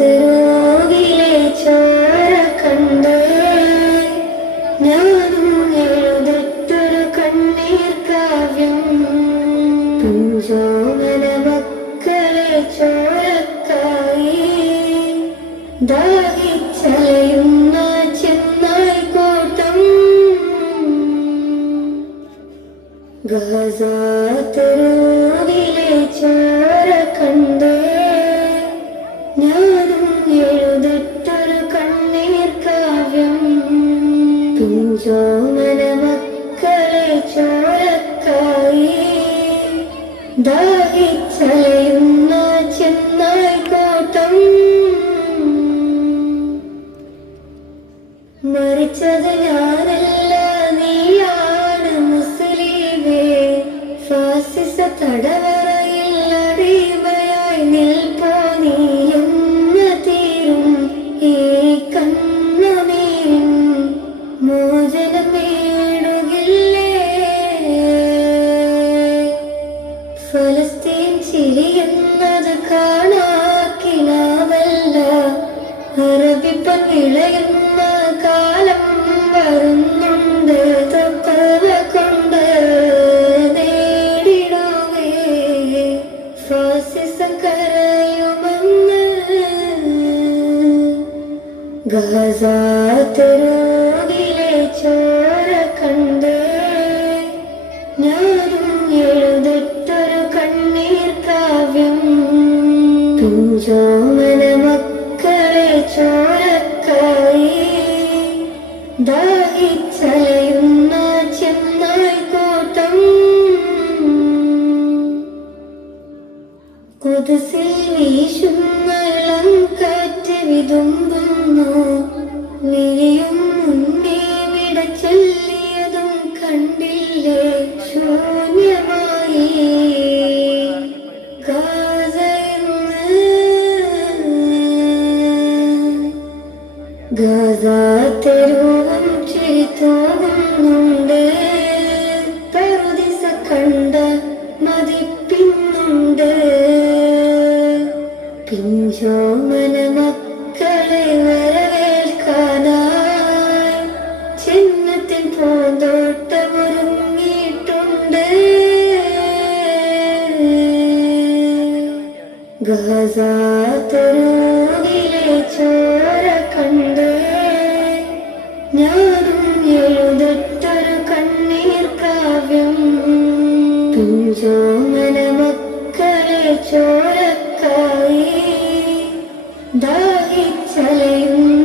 രോഗിലെ ചോര കണ്ട് ഞാനും എഴുതിട്ടൊരു കണ്ണീർ കാവ്യം. തുഞ്ചോമന മക്കളെ ചോരക്കായി ദാഹിച്ചലയുന്ന ചെന്നായി കൂട്ടം. ഗസാത്തരൂവിലെ ചോര തുഞ്ചോമന മക്കളെ ചോരക്കായി ദാഹിച്ചലയുന്ന ചെന്നായി കൂട്ടം കരയുമെന്ന് ഗസാത്തരോഗിലെ ചോര കണ്ട് കുതിസിൽ വീശുന്ന ഇളം കാറ്റ് വിതുമ്പുന്നു. വിരിയും മുന്നേ വിടച്ചൊല്ലിയതും കണ്ടില്ലേ? ശൂന്യമായി. ഗാസാത്തെരുവും ചിരിത്തോകുന്നുണ്ട് പറുദിസ കണ്ട മതിപ്പിന്നുണ്ട് പിഞ്ചോമന മക്കളെ വരവേൽക്കാനായി ചിഹ്നത്തിൻ പൂന്തോട്ടമൊരുങ്ങിയിട്ടുണ്ട്. ഗസാത്തരോഗിലെ ചോര കണ്ട് ഞാനും എഴുതട്ടൊരു കണ്ണീർ കാവ്യം. തുഞ്ചോമന മക്കളെ ചോരക്കായി ദാഹിച്ചലയുന്ന